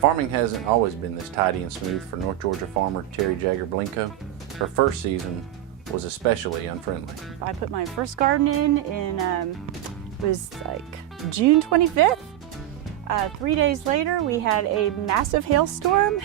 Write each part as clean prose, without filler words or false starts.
Farming hasn't always been this tidy and smooth for North Georgia farmer Terri Jagger Blincoe. Her first season was especially unfriendly. I put my first garden in it was like June 25th. 3 days later, we had a massive hailstorm.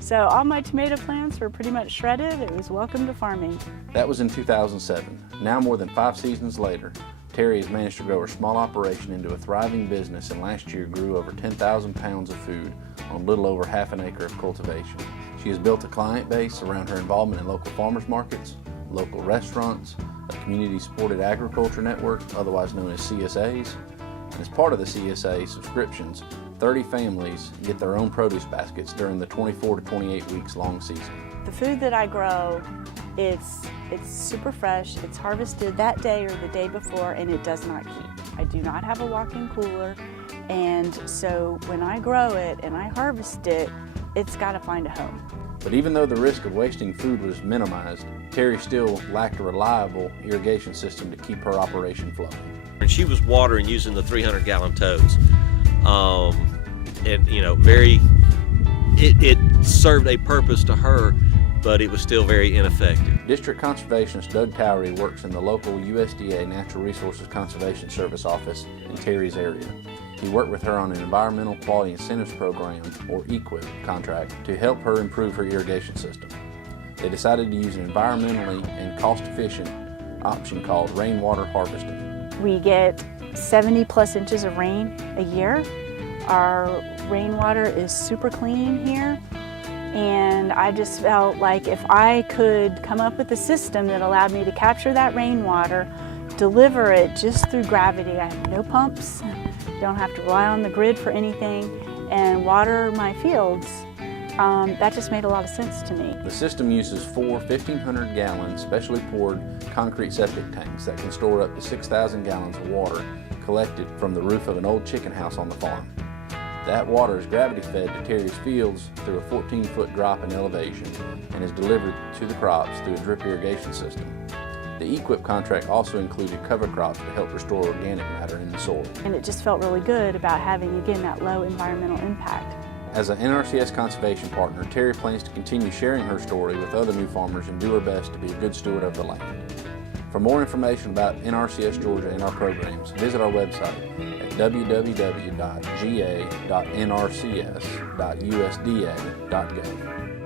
So all my tomato plants were pretty much shredded. It was welcome to farming. That was in 2007. Now, more than 5 seasons later, Terri has managed to grow her small operation into a thriving business, and last year grew over 10,000 pounds of food on a little over half an acre of cultivation. She has built a client base around her involvement in local farmers markets, local restaurants, a community-supported agriculture network, otherwise known as CSAs. And as part of the CSA subscriptions, 30 families get their own produce baskets during the 24 to 28 weeks long season. The food that I grow, it's super fresh. It's harvested that day or the day before, and it does not keep. I do not have a walk-in cooler, and so when I grow it and I harvest it, it's got to find a home. But even though the risk of wasting food was minimized, Terri still lacked a reliable irrigation system to keep her operation flowing. And she was watering using the 300-gallon totes, and it served a purpose to her, but it was still very ineffective. District Conservationist Doug Towery works in the local USDA Natural Resources Conservation Service office in Terry's area. He worked with her on an Environmental Quality Incentives Program, or EQIP, contract to help her improve her irrigation system. They decided to use an environmentally and cost-efficient option called rainwater harvesting. We get 70 plus inches of rain a year. Our rainwater is super clean here, and I just felt like if I could come up with a system that allowed me to capture that rainwater, deliver it just through gravity. I have no pumps, don't have to rely on the grid for anything, and water my fields. That just made a lot of sense to me. The system uses 4 1,500-gallon specially poured concrete septic tanks that can store up to 6,000 gallons of water collected from the roof of an old chicken house on the farm. That water is gravity fed to Terry's fields through a 14-foot drop in elevation and is delivered to the crops through a drip irrigation system. The EQIP contract also included cover crops to help restore organic matter in the soil. And it just felt really good about having, again, that low environmental impact. As an NRCS conservation partner, Terri plans to continue sharing her story with other new farmers and do her best to be a good steward of the land. For more information about NRCS Georgia and our programs, visit our website at www.ga.nrcs.usda.gov.